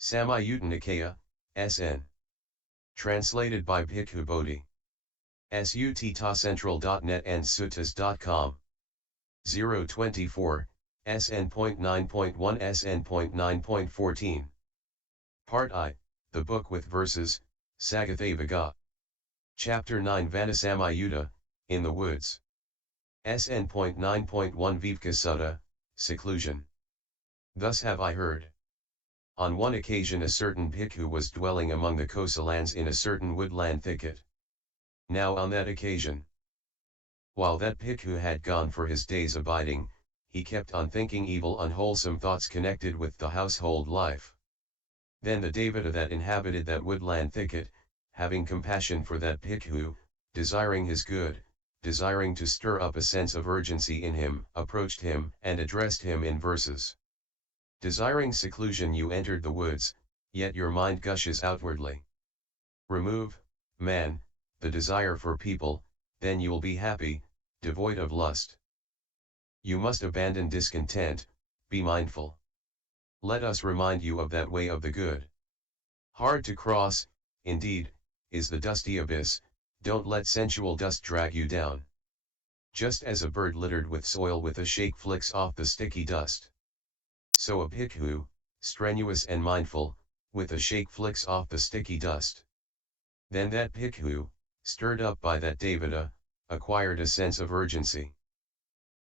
Samyutta Nikaya, SN. Translated by Bhikkhu Bodhi. Sutta Central.net and Suttas.com. 024, SN.9.1-SN.9.14. Part I, the book with verses, Sagatha. Chapter 9 Vanasamayutta, in the woods. SN.9.1 Viveka Sutta, Seclusion. Thus have I heard. On one occasion a certain bhikkhu was dwelling among the Kosalans in a certain woodland thicket. Now on that occasion, while that bhikkhu had gone for his day's abiding, he kept on thinking evil unwholesome thoughts connected with the household life. Then the devata that inhabited that woodland thicket, having compassion for that bhikkhu, desiring his good, desiring to stir up a sense of urgency in him, approached him and addressed him in verses. Desiring seclusion you entered the woods, yet your mind gushes outwardly. Remove, man, the desire for people, then you'll be happy, devoid of lust. You must abandon discontent, be mindful. Let us remind you of that way of the good. Hard to cross, indeed, is the dusty abyss, don't let sensual dust drag you down. Just as a bird littered with soil with a shake flicks off the sticky dust, so a bhikkhu, strenuous and mindful, with a shake flicks off the sticky dust. Then that bhikkhu, stirred up by that devata, acquired a sense of urgency.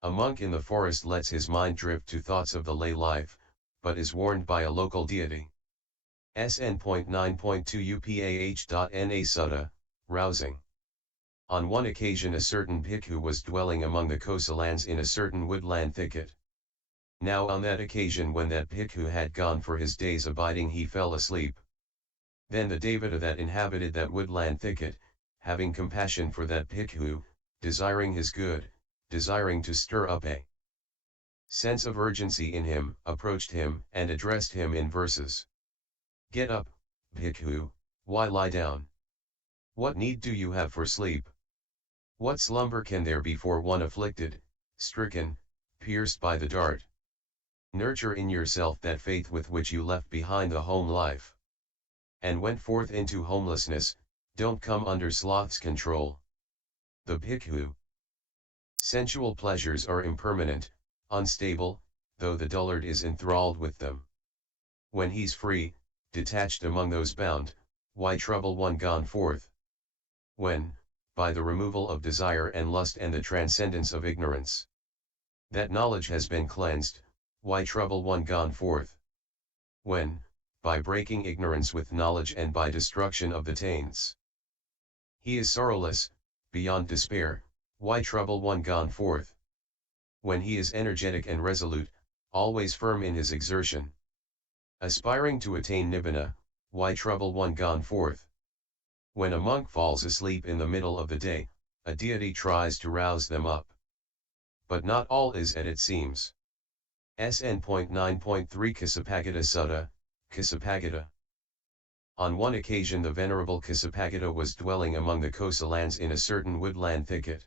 A monk in the forest lets his mind drift to thoughts of the lay life, but is warned by a local deity. SN.9.2 Sutta, rousing. On one occasion a certain bhikkhu was dwelling among the Kosalans in a certain woodland thicket. Now on that occasion when that bhikkhu had gone for his day's abiding he fell asleep. Then the devata that inhabited that woodland thicket, having compassion for that bhikkhu, desiring his good, desiring to stir up a sense of urgency in him, approached him and addressed him in verses. Get up, bhikkhu, why lie down? What need do you have for sleep? What slumber can there be for one afflicted, stricken, pierced by the dart? Nurture in yourself that faith with which you left behind the home life, and went forth into homelessness, don't come under sloth's control. The bhikkhu. Sensual pleasures are impermanent, unstable, though the dullard is enthralled with them. When he's free, detached among those bound, why trouble one gone forth? When, by the removal of desire and lust and the transcendence of ignorance, that knowledge has been cleansed, why trouble one gone forth? When, by breaking ignorance with knowledge and by destruction of the taints, he is sorrowless, beyond despair, why trouble one gone forth? When he is energetic and resolute, always firm in his exertion, aspiring to attain nibbana, why trouble one gone forth? When a monk falls asleep in the middle of the day, a deity tries to rouse them up. But not all is as it seems. SN.9.3 Ksipagata Sutta, Ksipagata. On one occasion the Venerable Ksipagata was dwelling among the Kosalans in a certain woodland thicket.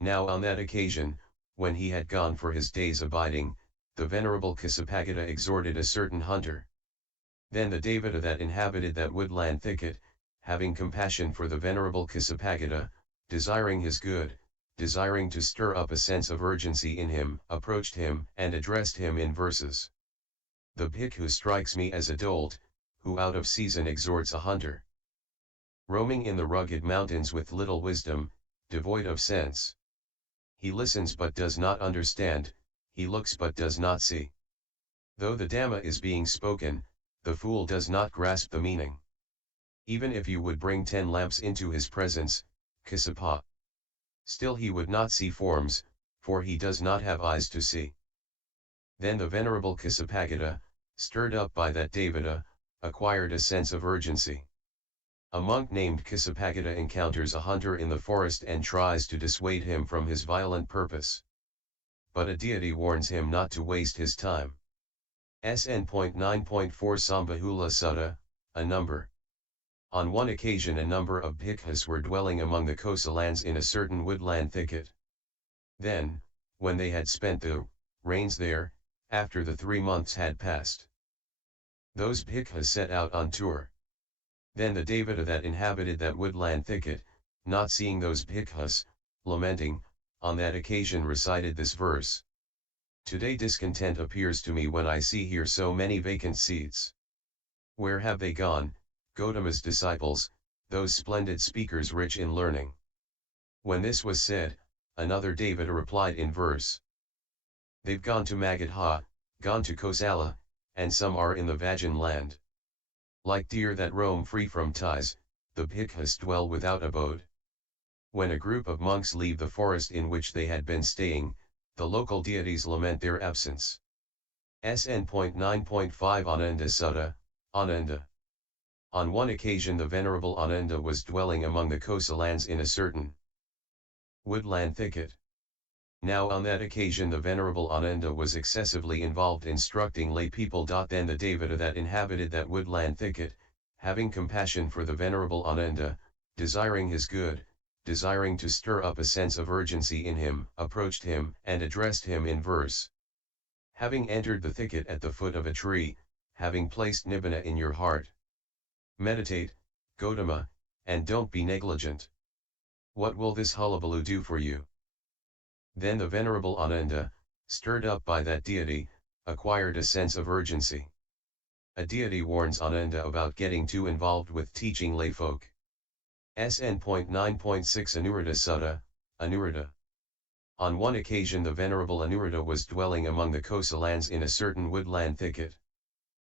Now on that occasion, when he had gone for his day's abiding, the Venerable Ksipagata exhorted a certain hunter. Then the devata that inhabited that woodland thicket, having compassion for the Venerable Ksipagata, desiring his good, desiring to stir up a sense of urgency in him, approached him and addressed him in verses. The bhikkhu strikes me as a dolt, who out of season exhorts a hunter. Roaming in the rugged mountains with little wisdom, devoid of sense. He listens but does not understand, he looks but does not see. Though the Dhamma is being spoken, the fool does not grasp the meaning. Even if you would bring 10 lamps into his presence, Ksippa, still he would not see forms, for he does not have eyes to see. Then the Venerable Ksipagata, stirred up by that devata, acquired a sense of urgency. A monk named Ksipagata encounters a hunter in the forest and tries to dissuade him from his violent purpose. But a deity warns him not to waste his time. SN.9.4 Sambahula Sutta, a number. On one occasion a number of bhikkhus were dwelling among the Kosalans in a certain woodland thicket. Then, when they had spent the rains there, after the 3 months had passed, Those bhikkhus set out on tour. Then the devata that inhabited that woodland thicket, not seeing those bhikkhus, lamenting, on that occasion recited this verse. Today discontent appears to me when I see here so many vacant seats. Where have they gone, Gautama's disciples, those splendid speakers rich in learning? When this was said, another devata replied in verse. They've gone to Magadha, gone to Kosala, and some are in the Vajan land. Like deer that roam free from ties, the bhikkhus dwell without abode. When a group of monks leave the forest in which they had been staying, the local deities lament their absence. SN.9.5 Ananda Sutta, Ananda. On one occasion the Venerable Ananda was dwelling among the Kosalans in a certain woodland thicket. Now on that occasion the Venerable Ananda was excessively involved instructing lay people. Then the devata that inhabited that woodland thicket, having compassion for the Venerable Ananda, desiring his good, desiring to stir up a sense of urgency in him, approached him and addressed him in verse. Having entered the thicket at the foot of a tree, having placed nibbana in your heart, meditate, Gautama, and don't be negligent. What will this hullabaloo do for you? Then the Venerable Ananda, stirred up by that deity, acquired a sense of urgency. A deity warns Ananda about getting too involved with teaching layfolk. SN.9.6 Anuruddha Sutta, Anuruddha. On one occasion the Venerable Anuruddha was dwelling among the Kosalans in a certain woodland thicket.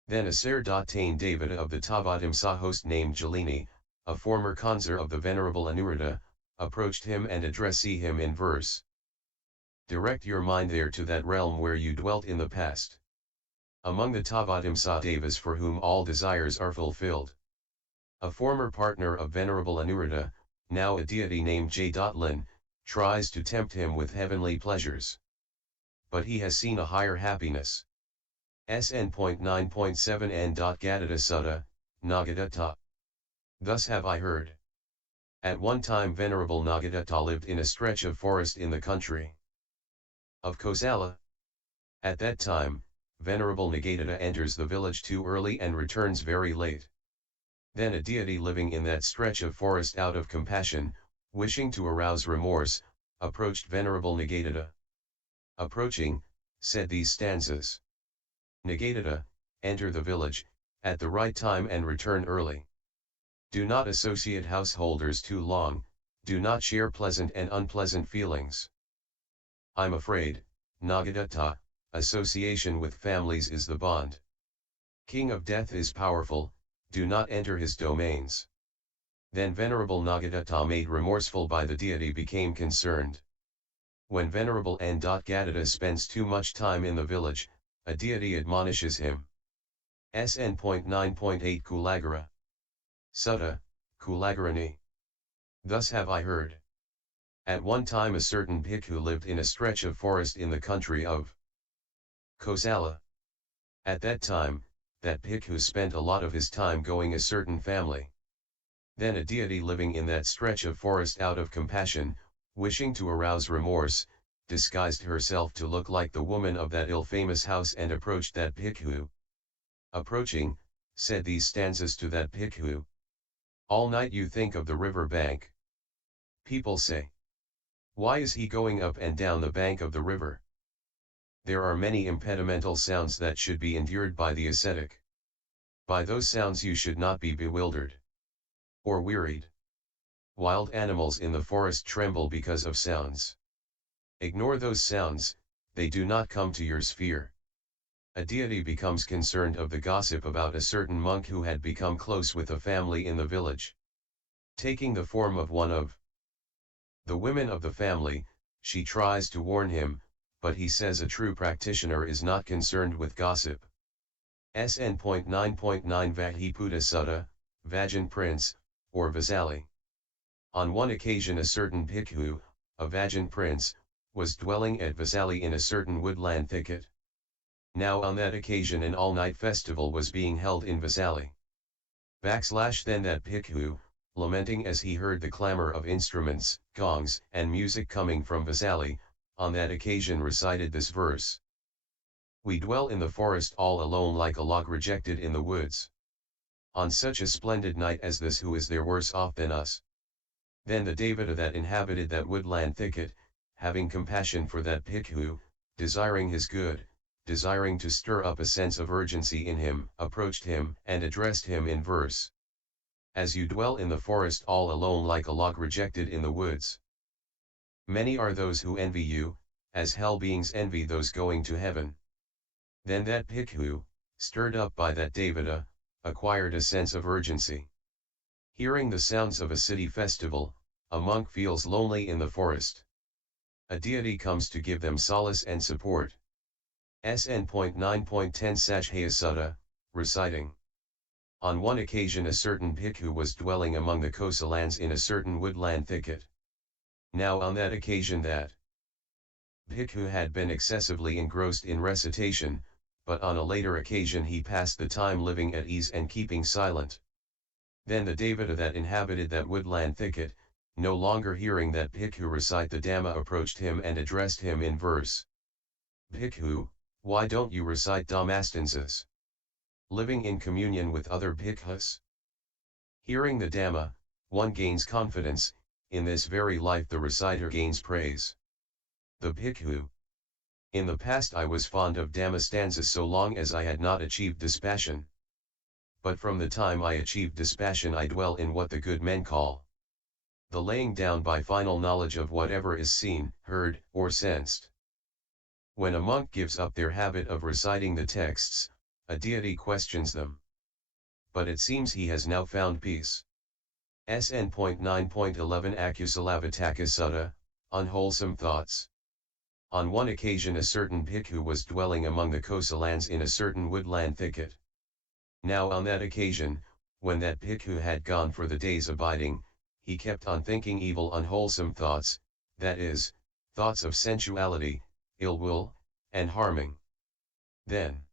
Then a certain devata of the Tavatimsa host named Jalini, a former consul of the Venerable Anuruddha, approached him and addressed him in verse. Direct your mind there to that realm where you dwelt in the past. Among the Tavatimsa devas for whom all desires are fulfilled. A former partner of Venerable Anuruddha, now a deity named J.Lin, tries to tempt him with heavenly pleasures. But he has seen a higher happiness. SN.9.7-N.Gadata Sutta, Nagadatta. Thus have I heard. At one time Venerable Nagadatta lived in a stretch of forest in the country of Kosala. At that time, Venerable Nagadatta enters the village too early and returns very late. Then a deity living in that stretch of forest out of compassion, wishing to arouse remorse, approached Venerable Nagadatta. Approaching, said these stanzas. Nagadatta, enter the village, at the right time and return early. Do not associate householders too long, do not share pleasant and unpleasant feelings. I'm afraid, Nagadatta, association with families is the bond. King of death is powerful, do not enter his domains. Then Venerable Nagadatta, made remorseful by the deity, became concerned. When Venerable N.Gadata spends too much time in the village, a deity admonishes him. SN.9.8 Kulagara Sutta, Kulagarani. Thus have I heard. At one time a certain bhikkhu lived in a stretch of forest in the country of Kosala. At that time, that bhikkhu spent a lot of his time going a certain family. Then a deity living in that stretch of forest out of compassion, wishing to arouse remorse, disguised herself to look like the woman of that ill-famous house and approached that bhikkhu. Approaching, said these stanzas to that bhikkhu. All night you think of the river bank. People say, why is he going up and down the bank of the river? There are many impedimental sounds that should be endured by the ascetic. By those sounds you should not be bewildered or wearied. Wild animals in the forest tremble because of sounds. Ignore those sounds, they do not come to your sphere. A deity becomes concerned of the gossip about a certain monk who had become close with a family in the village. Taking the form of one of the women of the family, she tries to warn him, but he says a true practitioner is not concerned with gossip. SN.9.9 Vahiputa Sutta, Vajan Prince, or Vasali. On one occasion a certain bhikkhu, a Vajan prince, was dwelling at Vasali in a certain woodland thicket. Now on that occasion an all-night festival was being held in Vasali. Then that bhikkhu, lamenting as he heard the clamor of instruments, gongs, and music coming from Vasali, on that occasion recited this verse. We dwell in the forest all alone like a log rejected in the woods. On such a splendid night as this, who is there worse off than us? Then the devata that inhabited that woodland thicket, having compassion for that bhikkhu, desiring his good, desiring to stir up a sense of urgency in him, approached him and addressed him in verse. As you dwell in the forest all alone like a log rejected in the woods. Many are those who envy you, as hell beings envy those going to heaven. Then that bhikkhu, stirred up by that devata, acquired a sense of urgency. Hearing the sounds of a city festival, a monk feels lonely in the forest. A deity comes to give them solace and support. SN.9.1-SN.9.1 reciting. On one occasion a certain bhikkhu was dwelling among the Kosalans in a certain woodland thicket. Now on that occasion that bhikkhu had been excessively engrossed in recitation, but on a later occasion he passed the time living at ease and keeping silent. Then the devata that inhabited that woodland thicket, no longer hearing that bhikkhu recite the Dhamma, approached him and addressed him in verse. Bhikkhu, why don't you recite Dhammastanzas? Living in communion with other bhikkhus? Hearing the Dhamma, one gains confidence, in this very life the reciter gains praise. The bhikkhu. In the past I was fond of Dhammastanzas so long as I had not achieved dispassion. But from the time I achieved dispassion I dwell in what the good men call the laying down by final knowledge of whatever is seen, heard, or sensed. When a monk gives up their habit of reciting the texts, a deity questions them. But it seems he has now found peace. SN.9.1 Akusalavitaka Sutta, unwholesome thoughts. On one occasion a certain bhikkhu was dwelling among the Kosalans in a certain woodland thicket. Now on that occasion, when that bhikkhu had gone for the day's abiding, he kept on thinking evil unwholesome thoughts, that is, thoughts of sensuality, ill will, and harming. Then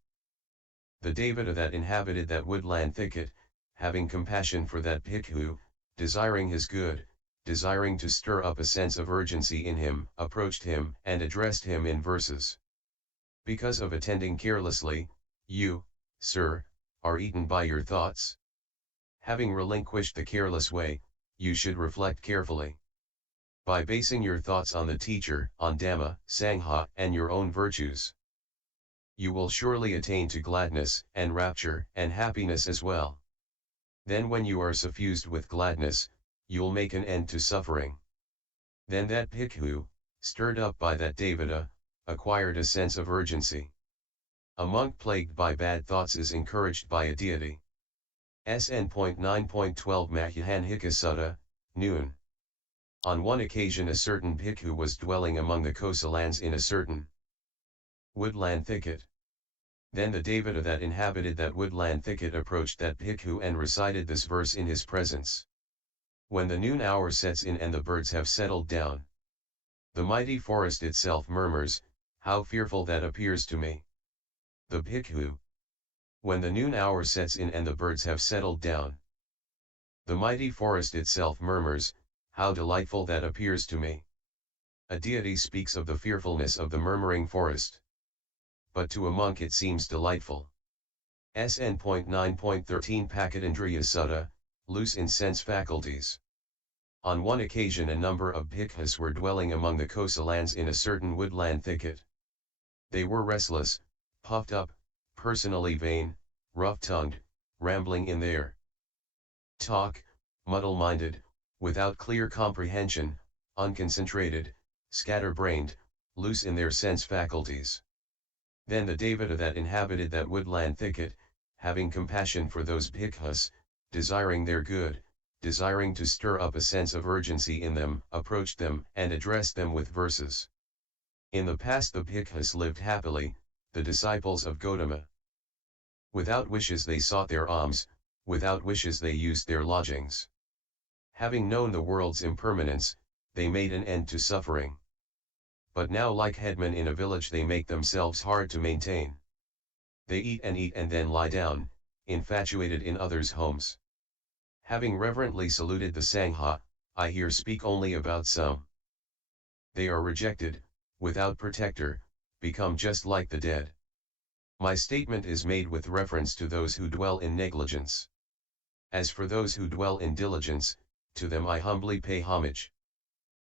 the devata that inhabited that woodland thicket, having compassion for that bhikkhu, desiring his good, desiring to stir up a sense of urgency in him, approached him and addressed him in verses. Because of attending carelessly, you, sir, are eaten by your thoughts. Having relinquished the careless way, you should reflect carefully. By basing your thoughts on the teacher, on Dhamma, Sangha, and your own virtues, you will surely attain to gladness, and rapture, and happiness as well. Then when you are suffused with gladness, you'll make an end to suffering. Then that bhikkhu, stirred up by that devata, acquired a sense of urgency. A monk plagued by bad thoughts is encouraged by a deity. SN.9.12 Mahyahanhika Sutta, noon. On one occasion a certain bhikkhu was dwelling among the Kosalans in a certain woodland thicket. Then the devata that inhabited that woodland thicket approached that bhikkhu and recited this verse in his presence. When the noon hour sets in and the birds have settled down, the mighty forest itself murmurs, how fearful that appears to me. The bhikkhu. When the noon hour sets in and the birds have settled down, the mighty forest itself murmurs, how delightful that appears to me. A deity speaks of the fearfulness of the murmuring forest. But to a monk it seems delightful. SN.9.13 Pakadindriya Sutta, loose in sense faculties. On one occasion a number of bhikkhus were dwelling among the Kosalans in a certain woodland thicket. They were restless, puffed up, personally vain, rough-tongued, rambling in their talk, muddle-minded, without clear comprehension, unconcentrated, scatter-brained, loose in their sense faculties. Then the devata that inhabited that woodland thicket, having compassion for those bhikkhus, desiring their good, desiring to stir up a sense of urgency in them, approached them and addressed them with verses. In the past the bhikkhus lived happily, the disciples of Gautama. Without wishes they sought their alms, without wishes they used their lodgings. Having known the world's impermanence, they made an end to suffering. But now like headmen in a village they make themselves hard to maintain. They eat and then lie down, infatuated in others' homes. Having reverently saluted the Sangha, I here speak only about some. They are rejected, without protector, become just like the dead. My statement is made with reference to those who dwell in negligence. As for those who dwell in diligence, to them I humbly pay homage.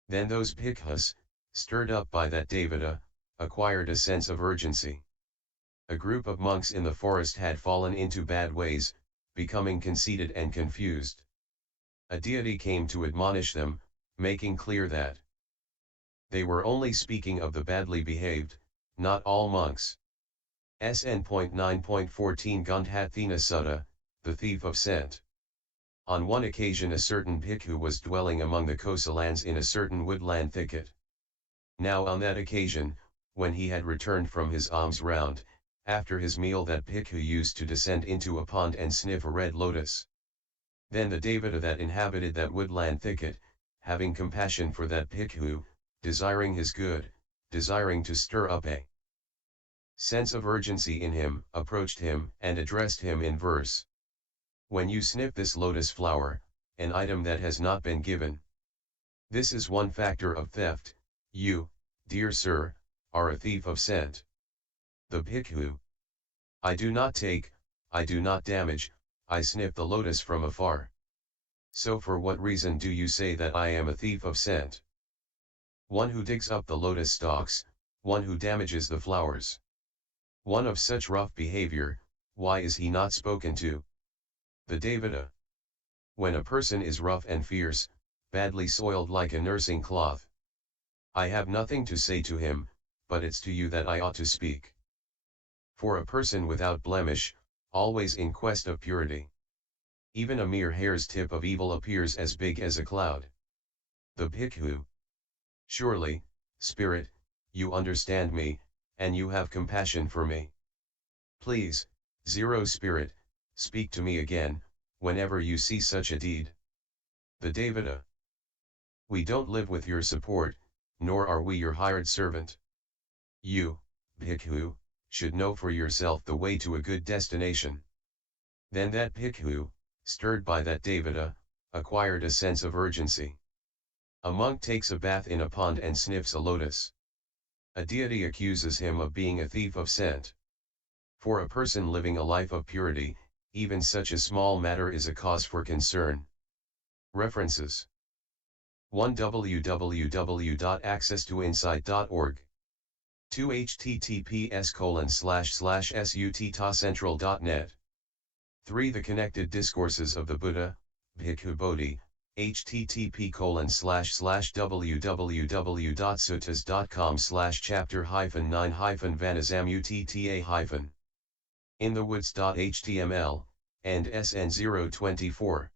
Then those bhikkhus, stirred up by that devata, acquired a sense of urgency. A group of monks in the forest had fallen into bad ways, becoming conceited and confused. A deity came to admonish them, making clear that they were only speaking of the badly behaved, not all monks. SN.9.14 Gundhathina Sutta, the thief of scent. On one occasion a certain bhikkhu was dwelling among the Kosalans in a certain woodland thicket. Now on that occasion, when he had returned from his alms round, after his meal that bhikkhu used to descend into a pond and sniff a red lotus. Then the devata that inhabited that woodland thicket, having compassion for that bhikkhu, desiring his good, desiring to stir up a sense of urgency in him, approached him and addressed him in verse. When you sniff this lotus flower, an item that has not been given, this is one factor of theft. You, dear sir, are a thief of scent. The bhikkhu: I do not take, I do not damage, I sniff the lotus from afar. So for what reason do you say that I am a thief of scent? One who digs up the lotus stalks, one who damages the flowers. One of such rough behavior, why is he not spoken to? The devata: when a person is rough and fierce, badly soiled like a nursing cloth, I have nothing to say to him, but it's to you that I ought to speak. For a person without blemish, always in quest of purity, even a mere hair's tip of evil appears as big as a cloud. The bhikkhu: surely, spirit, you understand me, and you have compassion for me. Please, zero spirit, speak to me again, whenever you see such a deed. The devata: we don't live with your support, nor are we your hired servant. You, bhikkhu, should know for yourself the way to a good destination. Then that bhikkhu, stirred by that devata, acquired a sense of urgency. A monk takes a bath in a pond and sniffs a lotus. A deity accuses him of being a thief of scent. For a person living a life of purity, even such a small matter is a cause for concern. References: 1. www.accesstoinsight.org. 2. https://suttatacentral.net. 3. The Connected Discourses of the Buddha, Bhikkhu Bodhi, http://www.suttas.com/chapter-9-vanazamutta-. In the woods.html, and SN.024.